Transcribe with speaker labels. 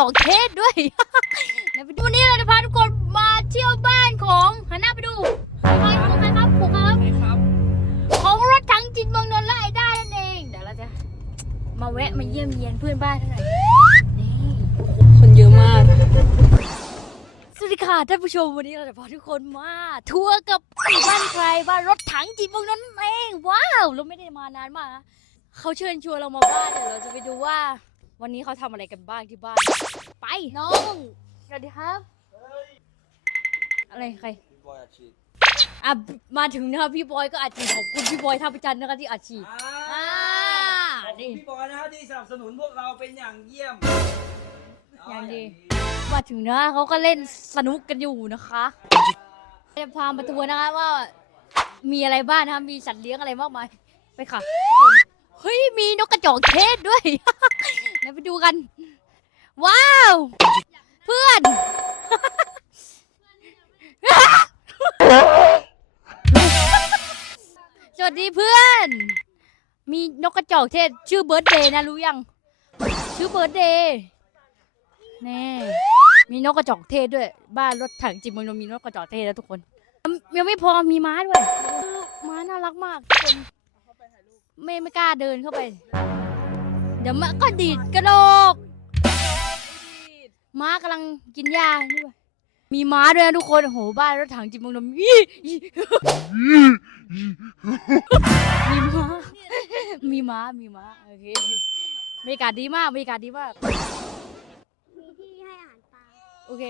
Speaker 1: จอกเทศด้วยไหนไปดูวันนี้เราจะพาทุกคนมาเที่ยวบ้านของหันหน้าไปดูใครของใครครับของใครครับ
Speaker 2: ครับ
Speaker 1: ของรถถังจินเมืองนนท์และไอ้ด้านั่นเอง เดี๋ยวเราจะมาแวะมาเยี่ยมเยียนเพื่อนบ้านเท่าไหร่นี่
Speaker 2: คนเยอะมาก
Speaker 1: สวัสดีค่ะท่านผู้ชมวันนี้เราจะพาทุกคนมาทัวร์กับบ้านใครบ้านรถถังจินเมืองนนท์นั่นเองว้าวเราไม่ได้มานานมากนะเขาเชิญชวนเรามาบ้านเดี๋ยวเราจะไปดูว่า วันนี้เขาทำอะไรกันบ้างที่บ้าน ไป น้อง สวัสดีครับ อะไรใคร
Speaker 2: พี่บอยอาชีพ
Speaker 1: อะ มาถึงนะครับพี่บอยก็อัดฉีดขอบคุณพี่บอยท่าประจันทร์นะคะที่อัดฉีดอ่า
Speaker 2: ขอบคุ
Speaker 1: นี่
Speaker 2: ณพี่บอยนะฮะที่สนับสนุนพวกเราเป็นอย่างเยี่ยม
Speaker 1: อย่างดี มาถึงนะเขาก็เล่นสนุกกันอยู่นะคะจะพามาทัวร์นะคะว่า มีอะไรบ้างนะคะมีสัตว์เลี้ยงอะไรมากมายไปค่ะทุกคนเฮ้ยมีนกกระจอกเทศด้วยเดี๋ยวไปดู กัน ว้าว เพื่อน สวัสดีเพื่อน มีนกกระจอกเทศ ชื่อเบิร์ดเดย์นะรู้ยัง ชื่อเบิร์ดเดย์แน่มีนกกระจอกเทศด้วย บ้านรถถังจิมมนมีนกกระจอกเทศแล้วทุกคนยังไม่พอมีม้าด้วยม้าน่ารักมากทุกคนไม่ไม่กล้าเดินเข้าไป เดี๋ยวม้าก็ดีดกระโดกม้ากำลังกินหญ้าด้วยมีม้าด้วยนะทุกคน โอ้โห บ้านรถถังจิมเมืองนนท์อีอีมีม้า มีม้า มีม้า โอเคบรรยากาศดีมากบรรยากาศดีมาก
Speaker 3: มีที่ให้อาหารปลา
Speaker 1: โอเค